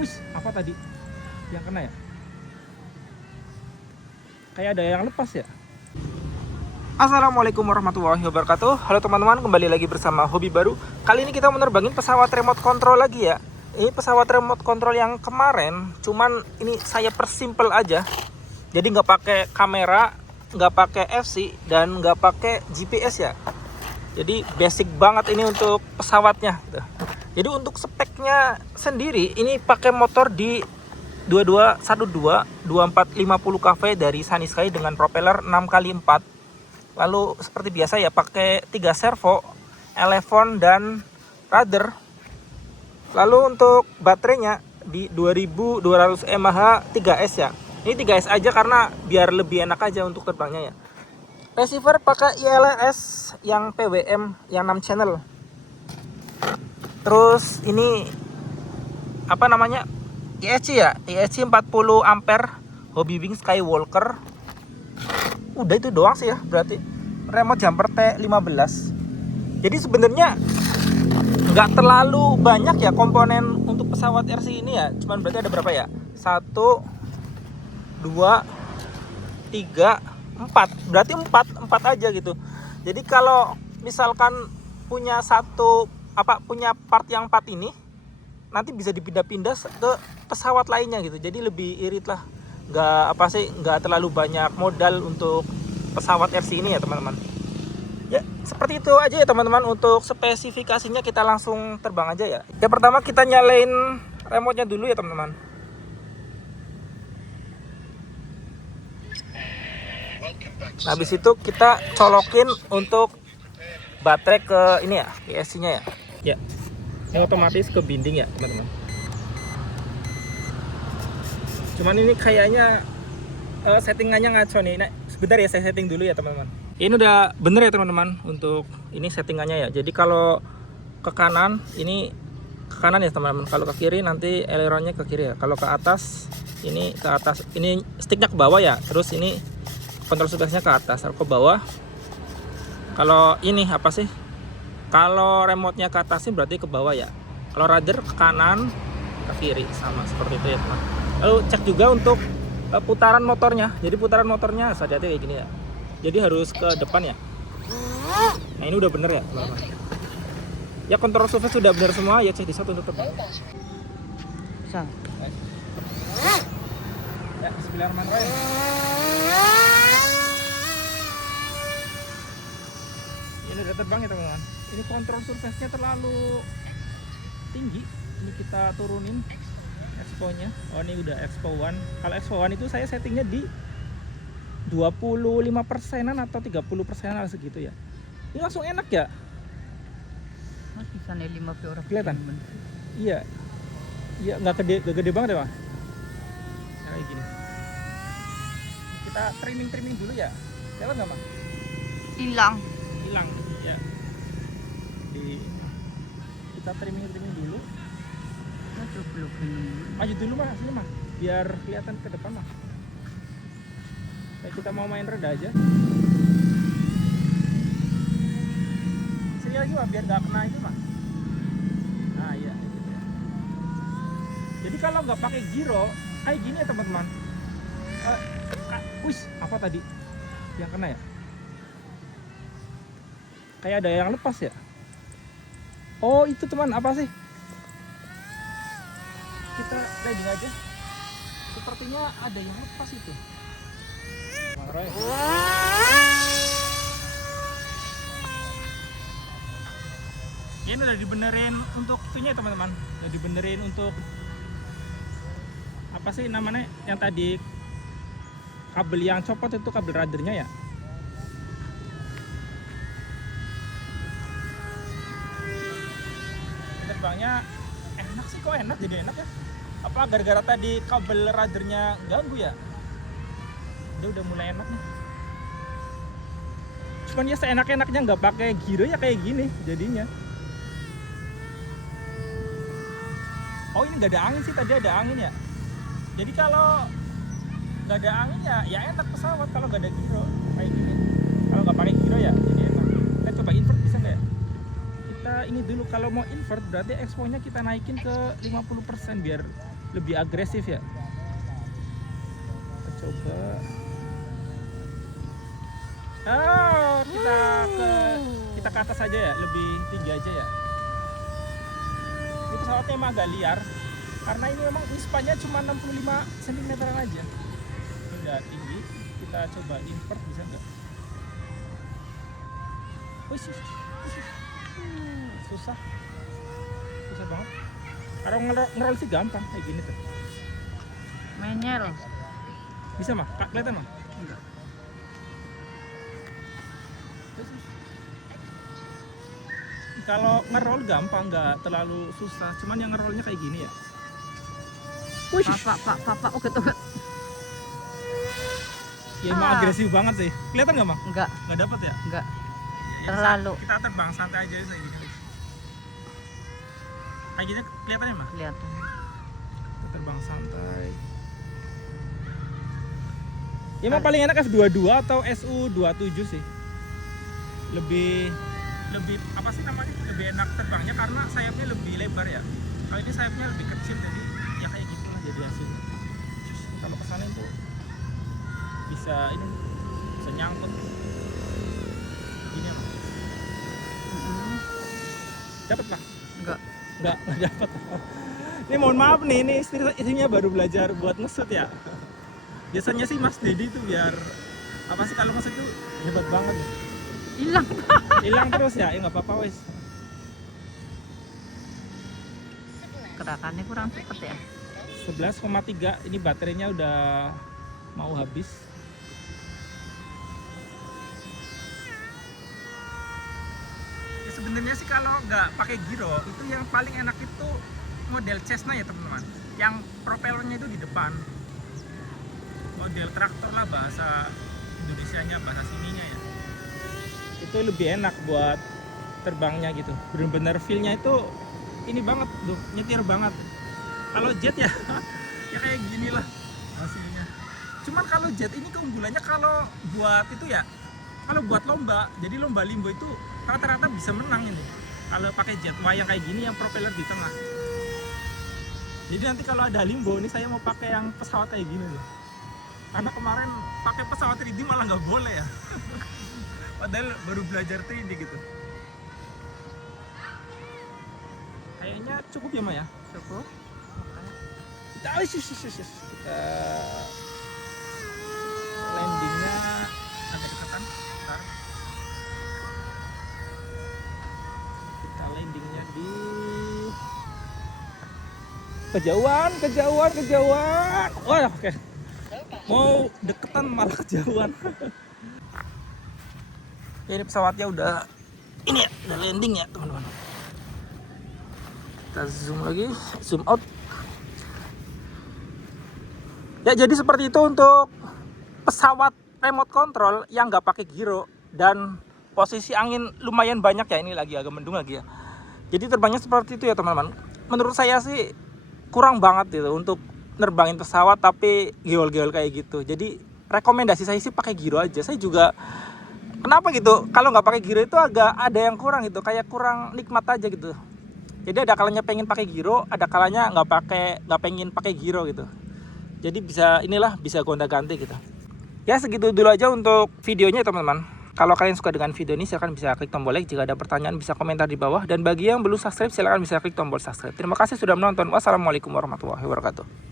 Wih, apa tadi yang kena ya? Kayak ada yang lepas ya. Assalamualaikum warahmatullahi wabarakatuh. Halo teman-teman, kembali lagi bersama hobi baru. Kali ini kita menerbangin pesawat remote control lagi ya. Ini pesawat remote control yang kemarin, cuman ini saya persimpel aja. Jadi nggak pakai kamera, nggak pakai FC, dan nggak pakai GPS ya. Jadi basic banget ini untuk pesawatnya. Jadi untuk speknya sendiri, ini pakai motor di 2212 2450 kV dari Sunny Sky dengan propeller 6x4. Lalu seperti biasa ya, pakai 3 servo, elevon dan rudder. Lalu untuk baterainya di 2200 mAh 3S ya. Ini 3S aja karena biar lebih enak aja untuk terbangnya ya. Receiver pakai ILS yang PWM yang 6 channel. Terus ini apa namanya? ISC ya, ISC 40 ampere Hobby Wing Skywalker. Udah itu doang sih ya, berarti remote jumper T15. Jadi sebenarnya nggak terlalu banyak ya komponen untuk pesawat RC ini ya. Cuman berarti ada berapa ya? 1, 2, 3, 4. Berarti 4 aja gitu. Jadi kalau misalkan punya punya part yang 4 ini, nanti bisa dipindah-pindah ke pesawat lainnya gitu. Jadi lebih irit lah. Nggak terlalu banyak modal untuk pesawat RC ini ya teman-teman. Ya seperti itu aja ya teman-teman. Untuk spesifikasinya kita langsung terbang aja ya. Yang pertama kita nyalain remote-nya dulu ya teman-teman. Habis itu kita colokin untuk baterai ke ini ya, ISC-nya ya. Ya. Ini otomatis ke binding ya teman-teman. Cuman ini kayaknya settingannya ngaco nih. Nah, sebentar ya, saya setting dulu ya teman-teman. Ini udah bener ya teman-teman untuk ini settingannya ya. Jadi kalau ke kanan ini ke kanan ya teman-teman. Kalau ke kiri nanti aileronnya ke kiri ya. Kalau ke atas ini ke atas. Ini sticknya ke bawah ya. Terus ini kontrol suksesnya ke atas. Kalau ke bawah. Kalau ini apa sih? Kalau remote-nya ke atas ini berarti ke bawah ya. Kalau rudder ke kanan, ke kiri sama seperti itu ya teman. Lalu cek juga untuk putaran motornya. Jadi putaran motornya hati-hati kayak gini ya. Jadi harus ke depan ya. Nah ini udah bener ya teman-teman. Ya kontrol surface sudah benar semua. Ya cek di satu untuk terbang. Bisa. Ya bismillahirrahmanirrahim. Ini udah terbang ya teman-teman. Ini kontrol surface-nya terlalu tinggi. Ini kita turunin expo-nya. Oh ini udah expo 1. Kalau expo 1 itu saya settingnya di 25%-an atau 30%-an segitu ya. Ini langsung enak ya. Mas bisa nih 50 orang. Kelihatan? Iya. Iya nggak gede banget ya Mas. Kayak gini. Kita trimming dulu ya. Jalan nggak Mas? Hilang Ya. Kita trimming dulu. Maju dulu Mas, sini Mas. Biar kelihatan ke depan Mas. Kayak kita mau main reda aja. Sini lagi Mas, biar nggak kena itu Mas. Nah iya. Jadi kalau nggak pakai giro, kayak gini ya teman-teman. Wih, apa tadi yang kena ya? Kayak ada yang lepas ya. Oh itu teman, apa sih? Kita landing aja. Sepertinya ada yang lepas itu. Ini udah dibenerin untuk itunya teman-teman. Udah dibenerin untuk apa sih namanya yang tadi kabel yang copot itu kabel ruddernya ya. Terbangnya enak sih, kok enak, jadi enak ya. Apa gara-gara tadi kabel ruddernya ganggu ya. Dia udah mulai enak nih. Cuman ya seenak-enaknya nggak pakai giro ya kayak gini jadinya. Oh ini nggak ada angin sih, tadi ada angin ya. Jadi kalau nggak ada angin ya enak pesawat kalau nggak ada giro kayak gini. Kalau nggak pakai giro ya jadi enak. Kita coba invert bisa nggak ya? Kita ini dulu, kalau mau invert berarti expo-nya kita naikin ke 50% biar lebih agresif ya. Kita coba. Kita ke atas aja ya, lebih tinggi aja ya. Ini pesawatnya emang agak liar karena ini memang wingspan-nya cuma 65 cm aja. Ini udah tinggi. Kita coba invert bisa nggak? Wih, susah banget. Kalau ngerol sih gampang kayak gini tuh. Menyel. Bisa mah? Kelihatan mah? Enggak. Kalau ngerol gampang, nggak terlalu susah. Cuman yang ngerolnya kayak gini ya. Wih, Pak, uget. ya emang agresif banget sih. Kelihatan nggak, Mang? Enggak, Nggak dapat ya? enggak. Ya, Terlalu. Kita terbang santai aja kayak gini. Kayak gini kelihatan ya, Mah? Kelihatan. Kita terbang santai. Ya emang paling enak F22 atau SU27 sih. Lebih apa sih namanya? Lebih enak terbangnya karena sayapnya lebih lebar ya. Kalau ini sayapnya lebih kecil jadi ya kayak gitulah jadi hasilnya. Kalau kesana itu bisa nyangkut. Gini ya, Mas. Dapat Pak? Enggak dapat. Ini mohon maaf nih, ini istrinya baru belajar buat ngesut ya. Biasanya sih Mas Dedi tuh biar apa sih kalau ngesut tuh hebat banget nih. Hilang terus ya nggak apa-apa wes. Gerakannya kurang cepet ya. 11,3 ini baterainya udah mau habis. Ya, sebenarnya sih kalau nggak pakai giro itu yang paling enak itu model Cessna ya teman-teman. Yang propellernya itu di depan. Model traktor lah bahasa Indonesianya, bahasa sininya ya. Itu lebih enak buat terbangnya gitu. Bener-bener feel-nya itu ini banget tuh, nyetir banget. Kalau jet ya ya kayak gini lah hasilnya. Cuman kalau jet ini keunggulannya kalau buat itu ya, kalau buat lomba, jadi lomba limbo itu rata-rata bisa menang ini. Kalau pakai jet wayang kayak gini yang propeller di tengah. Jadi nanti kalau ada limbo ini saya mau pakai yang pesawat kayak gini loh. Karena kemarin pakai pesawat 3D malah nggak boleh ya. Padahal baru belajar 3D gitu. Kayaknya cukup ya, Ma ya? Cukup. Kita landingnya agak deketan. Bentar. Kita landingnya di kejauhan. Wah, oke. Mau deketan malah kejauhan. Ya, ini pesawatnya udah ini ya, udah landing ya teman-teman. Kita zoom lagi, zoom out. Ya jadi seperti itu untuk pesawat remote control yang nggak pakai giro dan posisi angin lumayan banyak ya, ini lagi agak mendung lagi ya. Jadi terbangnya seperti itu ya teman-teman. Menurut saya sih kurang banget gitu untuk nerbangin pesawat tapi geol-geol kayak gitu. Jadi rekomendasi saya sih pakai giro aja. Saya juga kenapa gitu? Kalau nggak pakai giro itu agak ada yang kurang gitu, kayak kurang nikmat aja gitu. Jadi ada kalanya pengen pakai giro, ada kalanya nggak pengen pakai giro gitu. Jadi bisa gonta-ganti gitu. Ya segitu dulu aja untuk videonya teman-teman. Kalau kalian suka dengan video ini silahkan bisa klik tombol like. Jika ada pertanyaan bisa komentar di bawah. Dan bagi yang belum subscribe silahkan bisa klik tombol subscribe. Terima kasih sudah menonton. Wassalamualaikum warahmatullahi wabarakatuh.